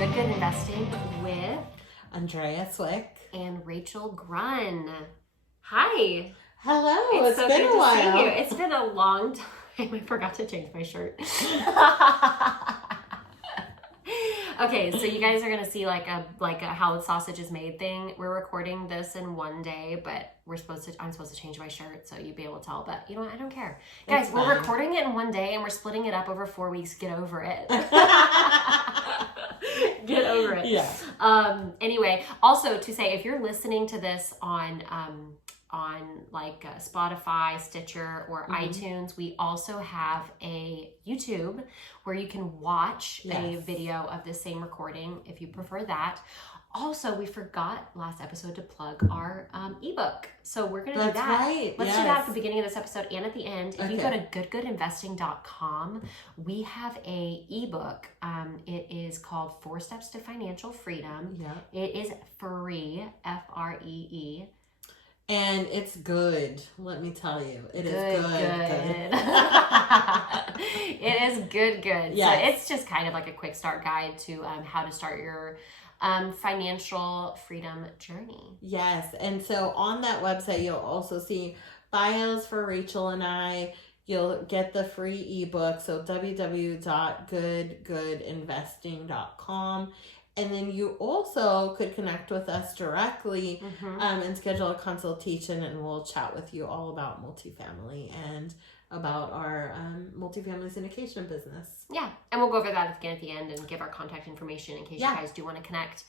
Good Good Investing with Andrea Cwik and Rachel Grunn. Hi. Hello. It's so been good a while. to see you. It's been a long time. I forgot to change my shirt. Okay, so you guys are gonna see like a how the sausage is made thing. We're recording this in one day, but I'm supposed to change my shirt so you'd be able to tell. But you know what? I don't care, guys. It's we're fine. Recording it in one day and we're splitting it up over 4 weeks. Get over it. Get over it. Yeah. Anyway, also to say, if you're listening to this on like Spotify, Stitcher, or iTunes, we also have a YouTube where you can watch a video of the same recording if you prefer that. Also, we forgot last episode to plug our ebook. So we're going to do that. Right. Let's do that at the beginning of this episode and at the end. If you go to goodgoodinvesting.com, we have a ebook. It is called 4 Steps to Financial Freedom. Yeah. It is free, Free. And it's good. Let me tell you, it is good. It is good. Yes. So it's just kind of like a quick start guide to how to start your financial freedom journey. Yes. And so on that website, you'll also see bios for Rachel and I. You'll get the free ebook. So www.goodgoodinvesting.com. And then you also could connect with us directly and schedule a consultation, and we'll chat with you all about multifamily and about our multifamily syndication business. Yeah, and we'll go over that again at the end and give our contact information in case you guys do want to connect.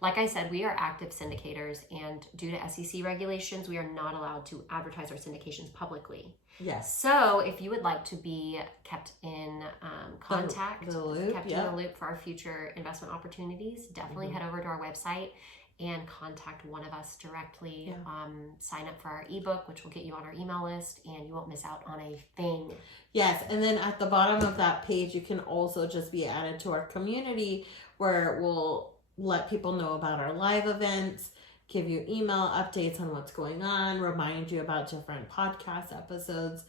Like I said, we are active syndicators, and due to SEC regulations, we are not allowed to advertise our syndications publicly. Yes. So if you would like to be kept in contact, in the loop for our future investment opportunities, definitely head over to our website and contact one of us directly. Sign up for our ebook, which will get you on our email list, and you won't miss out on a thing. Yes, and then at the bottom of that page, you can also just be added to our community, where we'll let people know about our live events, give you email updates on what's going on, remind you about different podcast episodes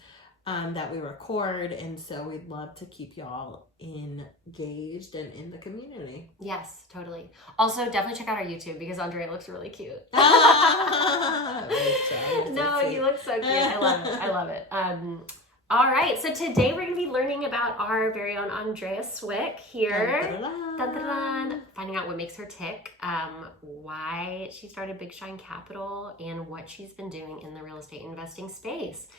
that we record. And so we'd love to keep y'all engaged and in the community. Yes, totally. Also, definitely check out our YouTube because Andrea looks really cute. No, you look so cute. I love it. All right, so today we're going to be learning about our very own Andrea Cwik here. Dun, dun, dun. Finding out what makes her tick, why she started Big Shine Capital, and what she's been doing in the real estate investing space.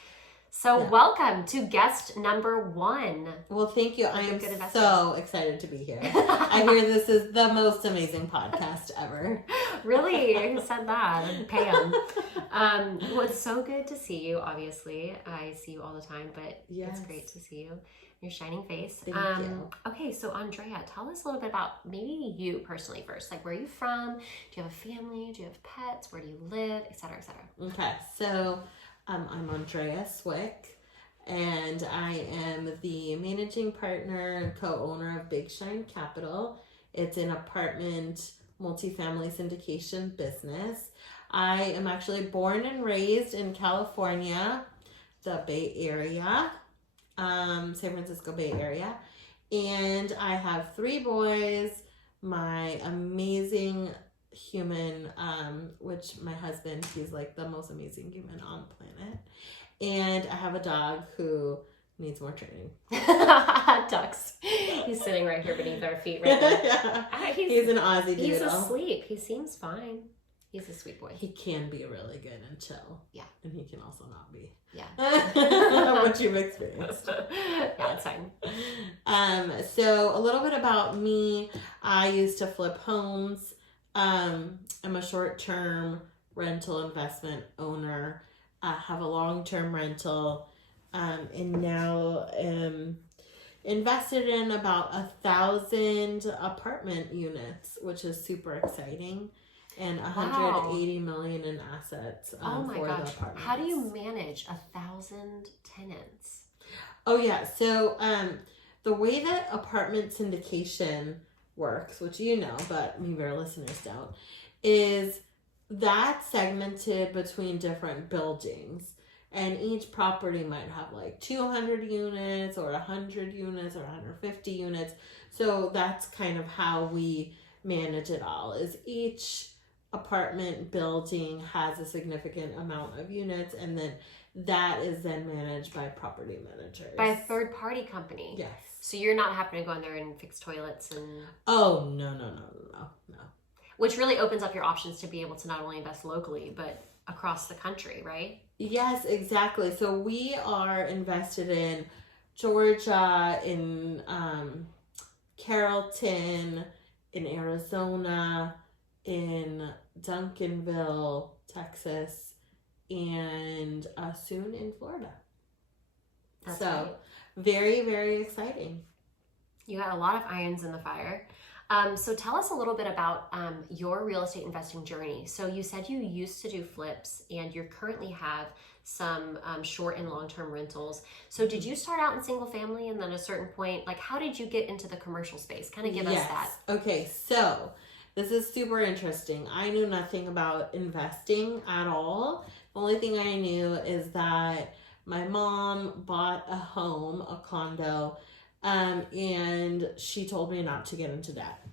So welcome to guest number 1. Well, thank you. I am so excited to be here. I hear this is the most amazing podcast ever. Really? Who said that? Pay them. Well, it's so good to see you, obviously. I see you all the time, but it's great to see you. Your shining face. Thank you. Okay, so Andrea, tell us a little bit about maybe you personally first. Like, where are you from? Do you have a family? Do you have pets? Where do you live? Et cetera, et cetera. Okay, so I'm Andrea Cwik, and I am the managing partner and co-owner of Big Shine Capital. It's an apartment multifamily syndication business. I am actually born and raised in California, the Bay Area, San Francisco Bay Area, and I have 3 boys. My amazing human, which my husband, he's like the most amazing human on the planet, and I have a dog who needs more training. Ducks. He's sitting right here beneath our feet right now. He's an Aussie dude. He's asleep. He seems fine. He's a sweet boy. He can be really good and chill. Yeah. And he can also not be. Yeah. What you've experienced. Yeah, it's fine. So a little bit about me. I used to flip homes. I'm a short-term rental investment owner. I have a long-term rental, and now invested in about 1,000 apartment units, which is super exciting, and 180 million in assets. Oh my for gosh! the apartments. How do you manage 1,000 tenants? Oh yeah, so the way that apartment syndication works, which you know, but maybe our listeners don't, is that's segmented between different buildings. And each property might have like 200 units or 100 units or 150 units. So that's kind of how we manage it all, is each apartment building has a significant amount of units, and then that is then managed by property managers. By a third party company? Yes. So you're not having to go in there and fix toilets and... Oh, no. Which really opens up your options to be able to not only invest locally, but across the country, right? Yes, exactly. So we are invested in Georgia, in Carrollton, in Arizona, in Duncanville, Texas, and soon in Florida. That's so right. Very, very exciting. You got a lot of irons in the fire. So tell us a little bit about your real estate investing journey. So you said you used to do flips, and you currently have some short and long-term rentals. So did you start out in single family, and then at a certain point, like, how did you get into the commercial space? Kind of give us that. Okay, so this is super interesting. I knew nothing about investing at all. The only thing I knew is that my mom bought a home, a condo, and she told me not to get into debt.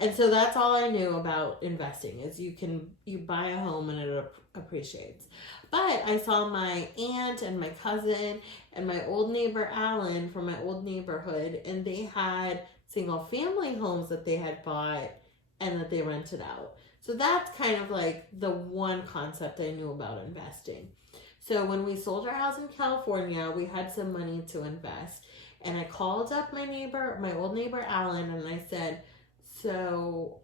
And so that's all I knew about investing, is you buy a home and it appreciates. But I saw my aunt and my cousin and my old neighbor Alan from my old neighborhood, and they had single family homes that they had bought and that they rented out. So that's kind of like the one concept I knew about investing. So when we sold our house in California, we had some money to invest. And I called up my old neighbor Alan, and I said, so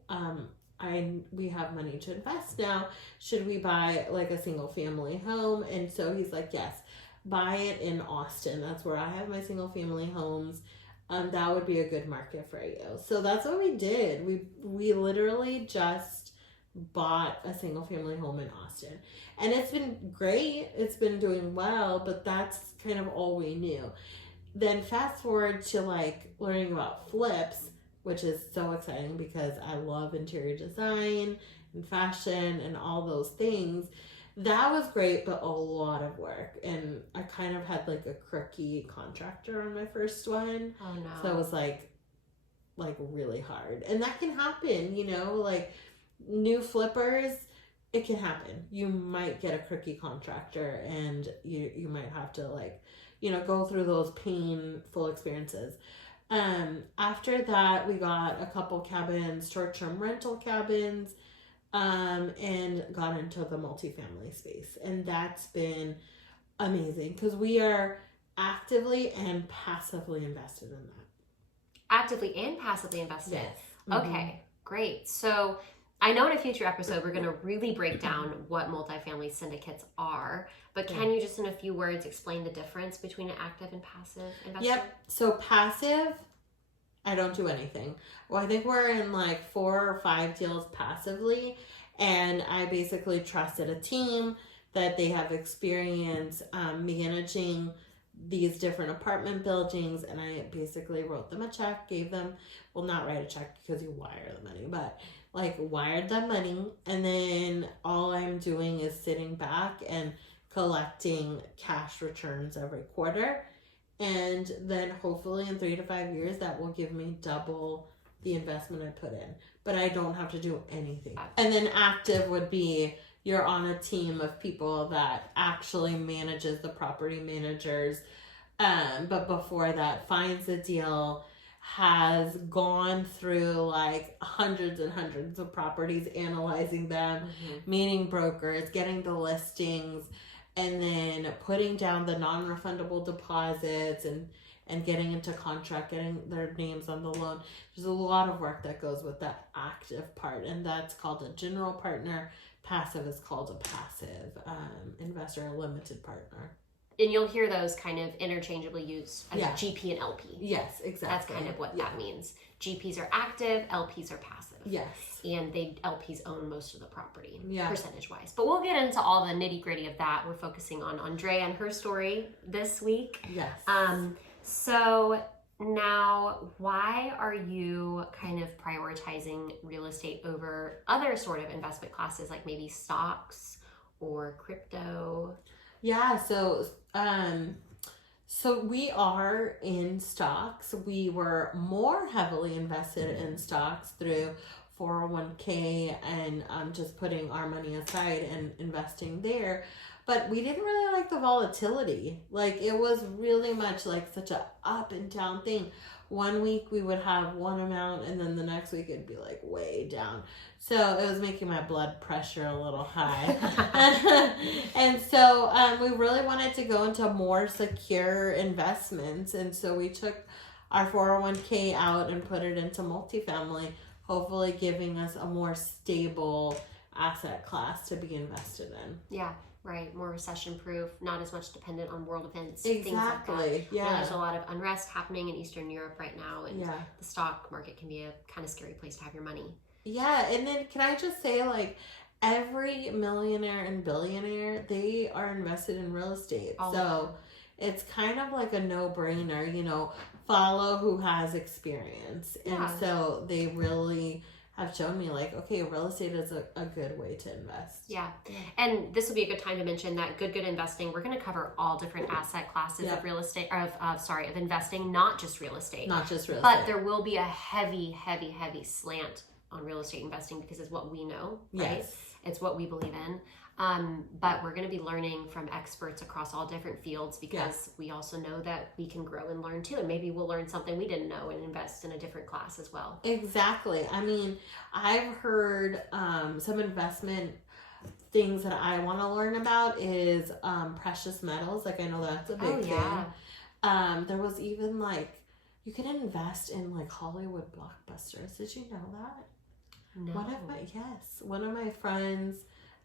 we have money to invest now. Should we buy like a single family home? And so he's like, yes, buy it in Austin. That's where I have my single family homes. That would be a good market for you. So that's what we did. We literally just bought a single family home in Austin. And it's been great. It's been doing well, but that's kind of all we knew. Then fast forward to like learning about flips, which is so exciting because I love interior design and fashion and all those things. That was great, but a lot of work. And I kind of had like a crookie contractor on my first one. Oh no. So it was like really hard. And that can happen, like new flippers, it can happen. You might get a crookie contractor, and you might have to go through those painful experiences. After that, we got a couple cabins, short-term rental cabins, and got into the multifamily space. And that's been amazing because we are actively and passively invested in that. Actively and passively invested? Yes. Mm-hmm. Okay, great. So I know in a future episode, we're going to really break down what multifamily syndicates are, but can you just in a few words explain the difference between an active and passive investor? Yep. So passive, I don't do anything. Well, I think we're in like 4 or 5 deals passively, and I basically trusted a team that they have experience managing these different apartment buildings, and I basically wrote them a check, gave them, well, not write a check because you wire the money, but wired them money, and then all I'm doing is sitting back and collecting cash returns every quarter, and then hopefully in 3 to 5 years that will give me double the investment I put in, but I don't have to do anything. And then active would be you're on a team of people that actually manages the property managers, but before that finds a deal, has gone through like hundreds and hundreds of properties, analyzing them, meeting brokers, getting the listings, and then putting down the non-refundable deposits and getting into contract, getting their names on the loan. There's a lot of work that goes with that active part, and that's called a general partner. Passive is called a passive investor, a limited partner. And you'll hear those kind of interchangeably used as GP and LP. Yes, exactly. That's kind of what that means. GPs are active, LPs are passive. Yes. And LPs own most of the property, yeah, percentage-wise. But we'll get into all the nitty-gritty of that. We're focusing on Andrea and her story this week. Yes. So now, why are you kind of prioritizing real estate over other sort of investment classes, like maybe stocks or crypto? Yeah, so we are in stocks. We were more heavily invested in stocks through 401k and just putting our money aside and investing there. But we didn't really like the volatility. Like, it was really much like such a up and down thing. One week we would have one amount, and then the next week it'd be like way down. So it was making my blood pressure a little high. And so we really wanted to go into more secure investments. And so we took our 401k out and put it into multifamily, hopefully giving us a more stable asset class to be invested in. Yeah. Right, more recession-proof, not as much dependent on world events, Exactly. things like that. Yeah. There's a lot of unrest happening in Eastern Europe right now, and yeah. the stock market can be a kind of scary place to have your money. Yeah, and then can I just say, like, every millionaire and billionaire, they are invested in real estate. So it's kind of like a no-brainer, you know, follow who has experience. Yeah. And so they really have shown me, like, okay, real estate is a good way to invest. Yeah. And this will be a good time to mention that GoodGood Investing, we're going to cover all different asset classes of real estate, or of investing, not just real estate. Not just real estate. But there will be a heavy slant on real estate investing because it's what we know, right? Yes. It's what we believe in. But we're going to be learning from experts across all different fields because we also know that we can grow and learn too. And maybe we'll learn something we didn't know and invest in a different class as well. Exactly. I mean, I've heard some investment things that I want to learn about is precious metals. Like, I know that's a big thing. There was even, like, you can invest in, like, Hollywood blockbusters. Did you know that? No. One of my friends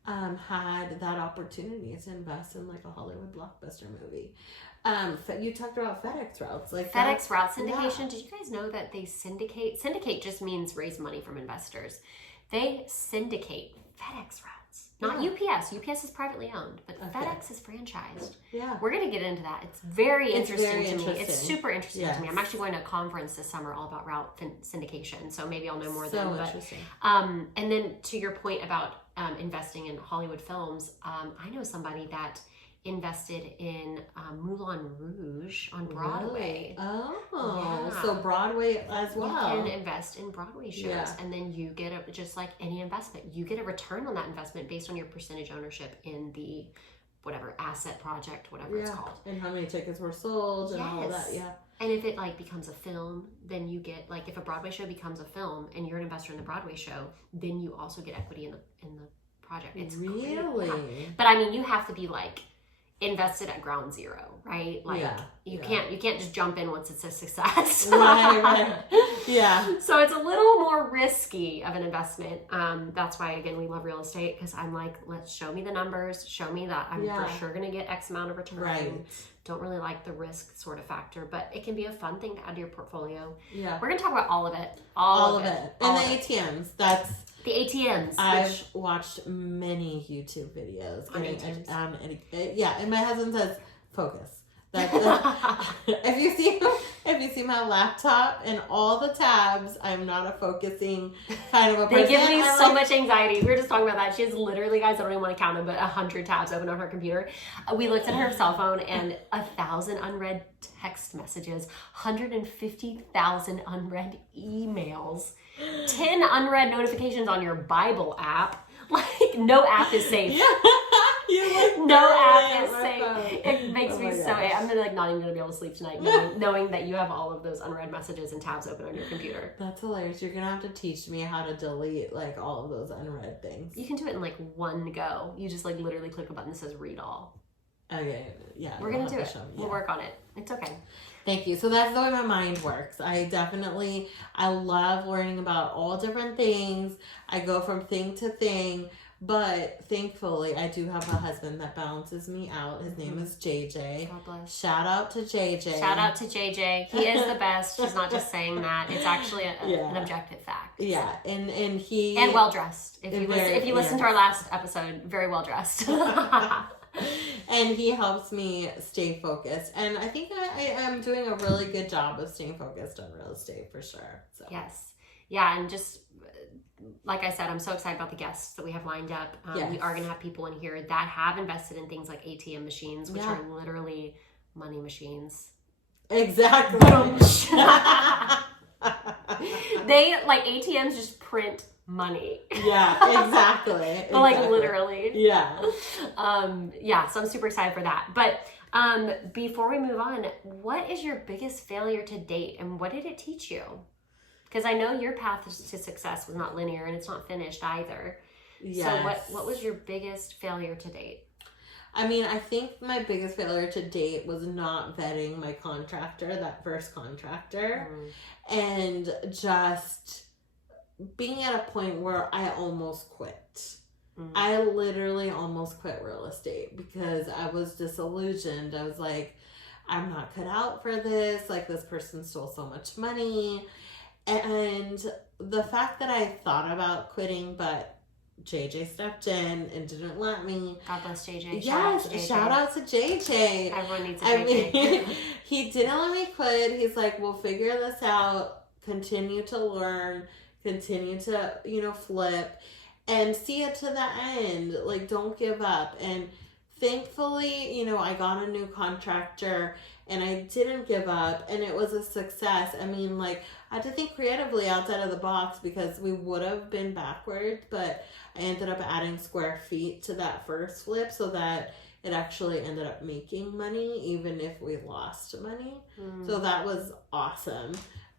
had that opportunity to invest in, like, a Hollywood blockbuster movie. You talked about FedEx routes, like FedEx route syndication. Yeah. Did you guys know that they syndicate? Syndicate just means raise money from investors. They syndicate FedEx routes, not UPS. UPS is privately owned, but FedEx is franchised. Yeah, we're gonna get into that. It's very interesting to me. It's super interesting to me. I'm actually going to a conference this summer all about route syndication, so maybe I'll know more then. But and then to your point about investing in Hollywood films, I know somebody that invested in Moulin Rouge on Broadway. Really? Oh, yeah. So Broadway as well. You can invest in Broadway shows, and then you get just like any investment, you get a return on that investment based on your percentage ownership in the whatever asset project, whatever it's called, and how many tickets were sold and all of that. Yeah. And if it like becomes a film, then you get, like, if a Broadway show becomes a film and you're an investor in the Broadway show, then you also get equity in the project. It's really crazy. But I mean, you have to be like invested at ground zero, right? Like you can't just jump in once it's a success. Right. Yeah. So it's a little more risky of an investment. That's why, again, we love real estate, because I'm like, let's show me the numbers, show me that I'm for sure going to get X amount of return. Right. Don't really like the risk sort of factor, but it can be a fun thing to add to your portfolio. Yeah. We're going to talk about all of it. All of it. And the ATMs. That's the ATMs. I've watched many YouTube videos. And my husband says, focus. If you see my laptop and all the tabs, I'm not a focusing kind of a person. They give me so much anxiety. We were just talking about that. She has literally, guys, I don't even want to count them, but 100 tabs open on her computer. We looked at her cell phone and 1,000 unread text messages, 150,000 unread emails, 10 unread notifications on your Bible app. Like, no app is safe. No app is safe. It makes me so. I'm not even gonna be able to sleep tonight, knowing that you have all of those unread messages and tabs open on your computer. That's hilarious. You're gonna have to teach me how to delete like all of those unread things. You can do it in like one go. You just like literally click a button that says read all. Okay, yeah. We're gonna do it. We'll work on it. It's okay. Thank you. So that's the way my mind works. I love learning about all different things. I go from thing to thing, but thankfully I do have a husband that balances me out. His name is JJ. God bless. Shout out to JJ. Shout out to JJ. He is the best. She's not just saying that. It's actually an objective fact. Yeah, and he... And well dressed. If you listen to our last episode, very well dressed. And he helps me stay focused. And I think I am doing a really good job of staying focused on real estate for sure. So. Yes. Yeah, and just like I said, I'm so excited about the guests that we have lined up. Yes. We are going to have people in here that have invested in things like ATM machines, which Yeah. are literally money machines. Exactly. They, like, ATMs just print money. Yeah, exactly. But, like, literally. Yeah. Yeah, so I'm super excited for that. But before we move on, what is your biggest failure to date, and what did it teach you? Because I know your path to success was not linear, and it's not finished either. Yes. So what was your biggest failure to date? I mean, I think my biggest failure to date was not vetting my contractor, that first contractor, and just being at a point where I almost quit. I literally almost quit real estate because I was disillusioned. I was like, I'm not cut out for this. Like, this person stole so much money. And the fact that I thought about quitting, but JJ stepped in and didn't let me. God bless JJ. Yes, shout out to JJ. Everyone needs a JJ. He didn't let me quit. He's like, we'll figure this out. Continue to learn. Continue to, flip. And see it to the end. Like, don't give up. And thankfully, I got a new contractor and I didn't give up, and it was a success. I mean, like, I had to think creatively outside of the box because we would have been backwards, but I ended up adding square feet to that first flip so that it actually ended up making money, even if we lost money. So that was awesome.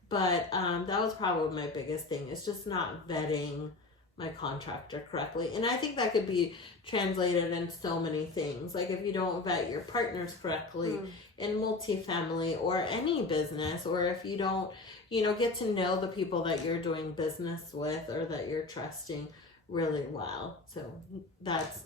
But that was probably my biggest thing, is just not vetting my contractor correctly. And I think that could be translated in so many things. Like, if you don't vet your partners correctly in multifamily or any business, or if you don't, get to know the people that you're doing business with or that you're trusting really well. So that's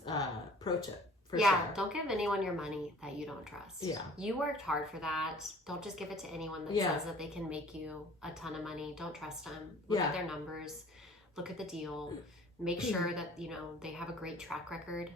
pro tip. For sure. Don't give anyone your money that you don't trust. Yeah. You worked hard for that. Don't just give it to anyone that says that they can make you a ton of money. Don't trust them. Look at their numbers. Look at the deal. Make sure that, they have a great track record.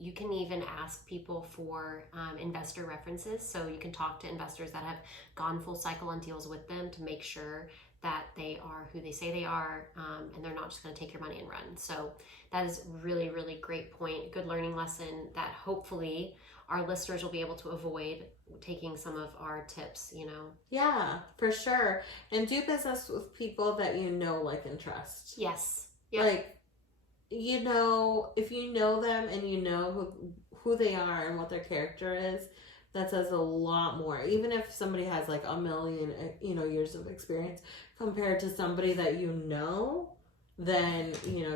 You can even ask people for investor references. So you can talk to investors that have gone full cycle on deals with them to make sure that they are who they say they are, and they're not just going to take your money and run. So that is really, really great point. Good learning lesson that hopefully our listeners will be able to avoid taking some of our tips, Yeah, for sure. And do business with people that like, and trust. Yes. Yep. Like, if you know them and you know who they are and what their character is, that says a lot more. Even if somebody has like a million, years of experience compared to somebody that then,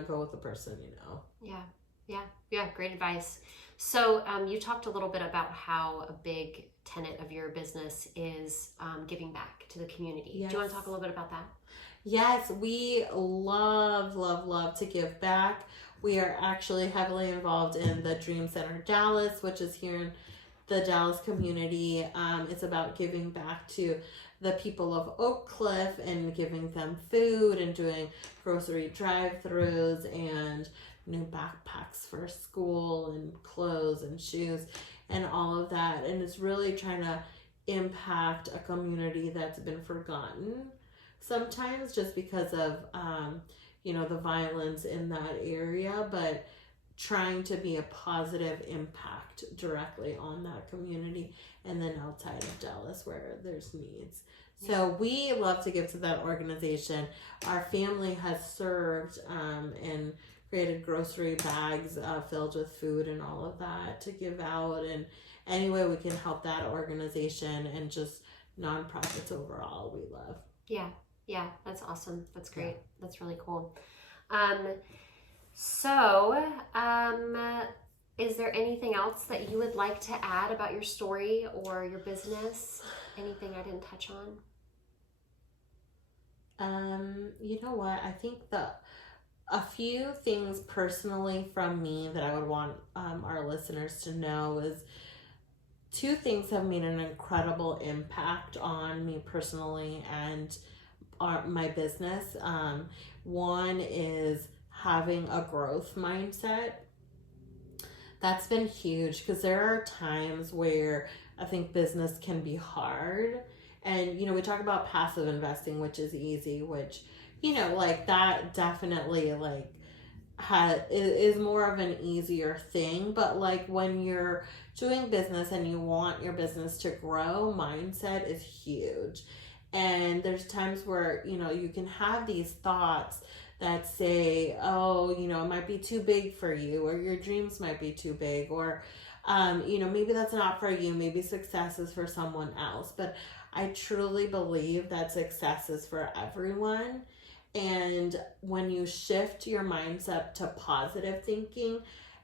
go with the person you know. Yeah. Great advice. So you talked a little bit about how a big tenet of your business is giving back to the community. Yes. Do you want to talk a little bit about that? Yes, we love to give back. We are actually heavily involved in the Dream Center Dallas, which is here in the Dallas community. It's about giving back to the people of Oak Cliff and giving them food and doing grocery drive-thrus and new backpacks for school and clothes and shoes and all of that. And it's really trying to impact a community that's been forgotten sometimes just because of the violence in that area, but trying to be a positive impact directly on that community and then outside of Dallas where there's needs. So we love to give to that organization. Our family has served and created grocery bags filled with food and all of that to give out, and any way we can help that organization and just nonprofits overall, we love. Yeah, that's awesome. That's great. Yeah. That's really cool. So, is there anything else that you would like to add about your story or your business? Anything I didn't touch on? You know what? I think a few things personally from me that I would want our listeners to know is 2 things have made an incredible impact on me personally and my business. One is having a growth mindset. That's been huge because there are times where I think business can be hard. And, we talk about passive investing, which is easy, which, you know, like that definitely like is more of an easier thing. But like when you're doing business and you want your business to grow, mindset is huge. And there's times where, you know, you can have these thoughts that say, oh, you know, it might be too big for you, or your dreams might be too big, or you know, maybe that's not for you, maybe success is for someone else. But I truly believe that success is for everyone. And when you shift your mindset to positive thinking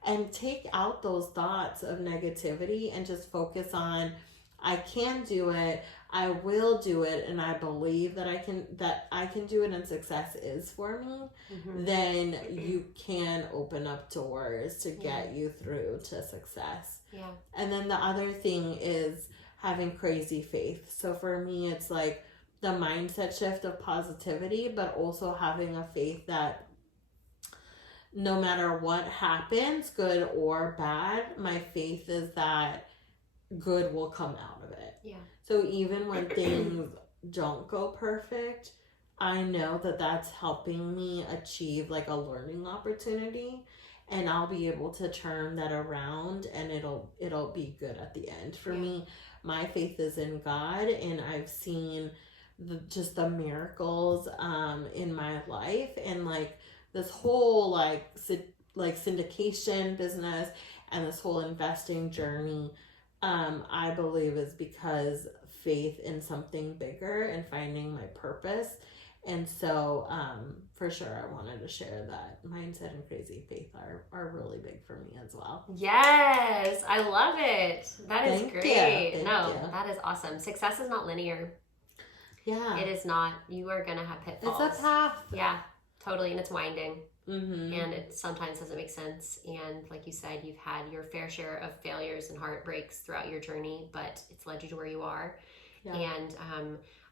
and take out those thoughts of negativity and just focus on, I can do it, I will do it, and I believe that I can do it, and success is for me, then you can open up doors to get you through to success. Yeah. And then the other thing is having crazy faith. So for me, it's like the mindset shift of positivity, but also having a faith that no matter what happens, good or bad, my faith is that good will come out of it. Yeah. So even when things don't go perfect, I know that that's helping me achieve like a learning opportunity, and I'll be able to turn that around, and it'll be good at the end. For me, my faith is in God, and I've seen just the miracles in my life, and like this whole like syndication business and this whole investing journey, I believe is because faith in something bigger and finding my purpose. And so for sure I wanted to share that mindset and crazy faith are really big for me as well. Yes, I love it. That is great. Thank you. That is awesome. Success is not linear. Yeah. It is not. You are going to have pitfalls. It's a path. Yeah, totally. And it's winding. Mm-hmm. And it sometimes doesn't make sense. And like you said, you've had your fair share of failures and heartbreaks throughout your journey, but it's led you to where you are. Yeah. And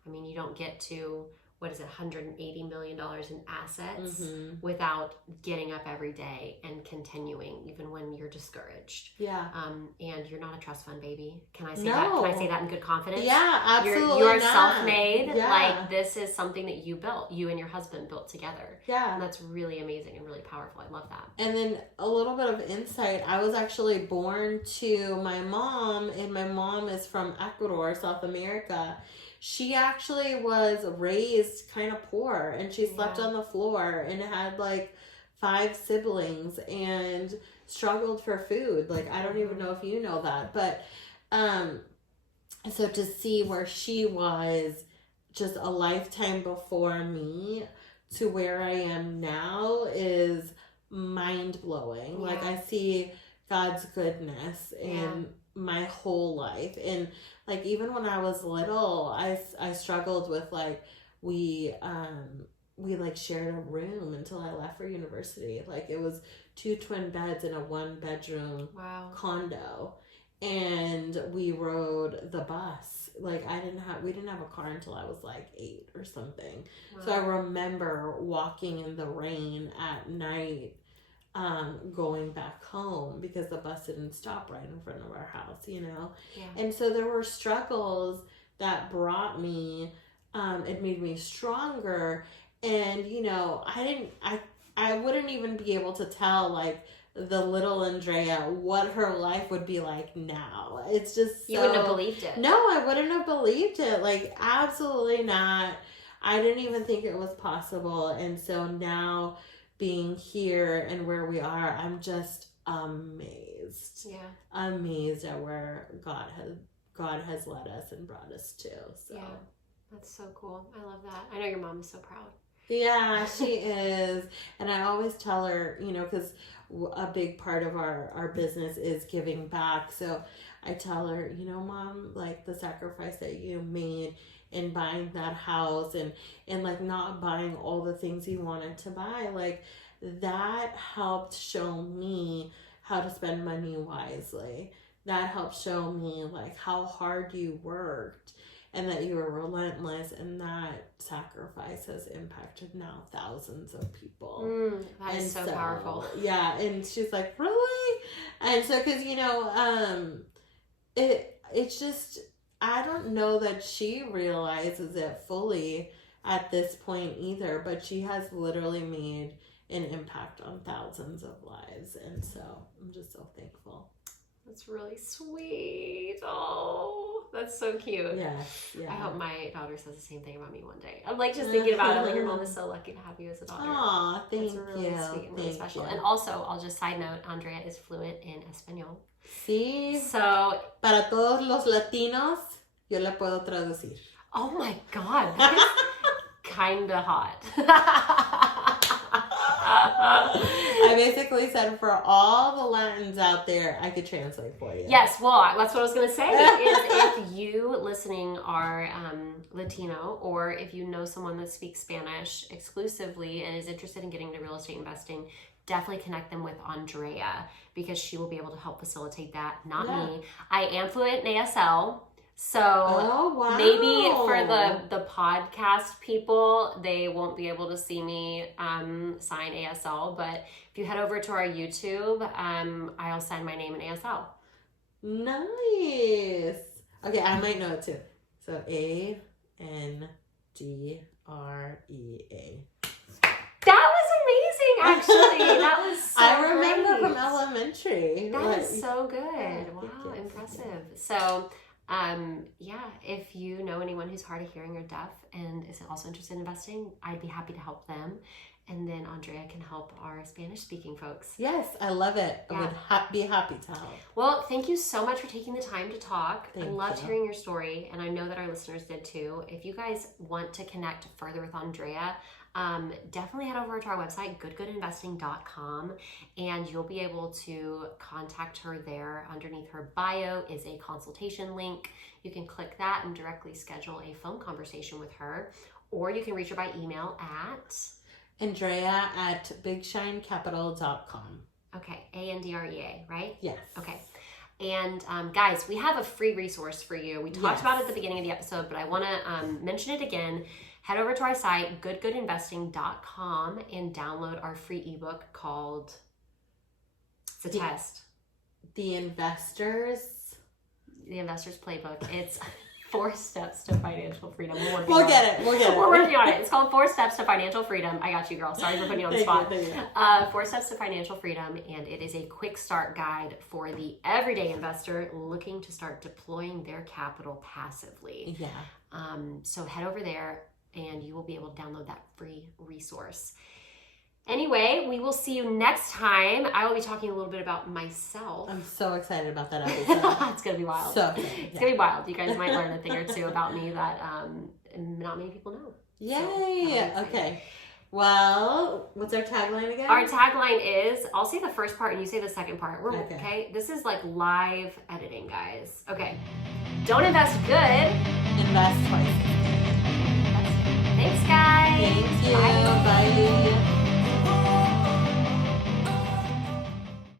I mean, you don't get to, what is it, $180 million in assets without getting up every day and continuing, even when you're discouraged. Yeah. And you're not a trust fund baby. Can I say that? Can I say that in good confidence? Yeah, absolutely. You're self-made. Yeah. Like, this is something that you built. You and your husband built together. Yeah. And that's really amazing and really powerful. I love that. And then a little bit of insight. I was actually born to my mom, and my mom is from Ecuador, South America. She actually was raised kind of poor, and she slept on the floor and had like 5 siblings and struggled for food. Like, I don't even know if you know that, but so to see where she was just a lifetime before me to where I am now is mind-blowing. Yeah. Like, I see God's goodness in my whole life. And like, even when I was little, I struggled with like, we like shared a room until I left for university. Like, it was 2 twin beds in a 1-bedroom condo, and we rode the bus. Like, we didn't have a car until I was like 8 or something. Wow. So I remember walking in the rain at night, going back home because the bus didn't stop right in front of our house, you know? Yeah. And so there were struggles that brought me, it made me stronger. And, you know, I wouldn't even be able to tell like the little Andrea what her life would be like now. It's just you wouldn't have believed it. No, I wouldn't have believed it. Like, absolutely not. I didn't even think it was possible. And so now, being here and where we are, I'm just amazed. Yeah. Amazed at where God has led us and brought us to. So. Yeah. That's so cool. I love that. I know your mom is so proud. Yeah, she is. And I always tell her, you know, because a big part of our business is giving back. So I tell her, you know, Mom, like the sacrifice that you made in buying that house and like not buying all the things you wanted to buy, like that helped show me how to spend money wisely. That helped show me like how hard you worked and that you were relentless, and that sacrifice has impacted now thousands of people. That is so powerful. Yeah, and she's like, really? And so, because, you know, it's just, I don't know that she realizes it fully at this point either, but she has literally made an impact on thousands of lives, and so I'm just so thankful. That's really sweet. Oh, that's so cute. Yeah. I hope my daughter says the same thing about me one day. I'm like just thinking about it. Like, your mom is so lucky to have you as a daughter. Aw, thank That's really you. sweet and really special. You. And also, I'll just side note, Andrea is fluent in Espanol. Sí. So, para todos los latinos, yo le puedo traducir. Oh my God, that is kinda hot. I basically said for all the Latins out there, I could translate for you. Yes, well, that's what I was going to say. Is if you listening are Latino, or if you know someone that speaks Spanish exclusively and is interested in getting into real estate investing, definitely connect them with Andrea, because she will be able to help facilitate that, not me. I am fluent in ASL. So maybe for the podcast people, they won't be able to see me sign ASL, but if you head over to our YouTube, I'll sign my name in ASL. Nice. Okay, I might know it too. So ANDREA. That was amazing, actually. That was so I remember great. from elementary. That is so good. Yeah, Wow, impressive. So, if you know anyone who's hard of hearing or deaf and is also interested in investing, I'd be happy to help them. And then Andrea can help our Spanish-speaking folks. Yes, I love it. Yeah. I would be happy to help. Well, thank you so much for taking the time to talk. I loved you. hearing your story, and I know that our listeners did too. If you guys want to connect further with Andrea, definitely head over to our website, GoodGoodInvesting.com, and you'll be able to contact her there. Underneath her bio is a consultation link. You can click that and directly schedule a phone conversation with her, or you can reach her by email at Andrea@bigshinecapital.com. Okay, ANDREA, right? Yes. Okay. And guys, we have a free resource for you. We talked about it at the beginning of the episode, but I want to mention it again. Head over to our site, GoodGoodInvesting.com, and download our free ebook called The Test. The Investor's Playbook. It's 4 Steps to Financial Freedom. We'll get it. We're working on it. It's called 4 Steps to Financial Freedom. I got you, girl. Sorry for putting you on the spot. Thank you. 4 Steps to Financial Freedom, and it is a quick start guide for the everyday investor looking to start deploying their capital passively. Yeah. So head over there, and you will be able to download that free resource. Anyway, we will see you next time. I will be talking a little bit about myself. I'm so excited about that episode. It's going to be wild. It's going to be wild. You guys might learn a thing or two about me that not many people know. Yay! So, okay. Well, what's our tagline again? Our tagline is, I'll say the first part and you say the second part. Okay? This is like live editing, guys. Okay. Don't invest good. Invest twice.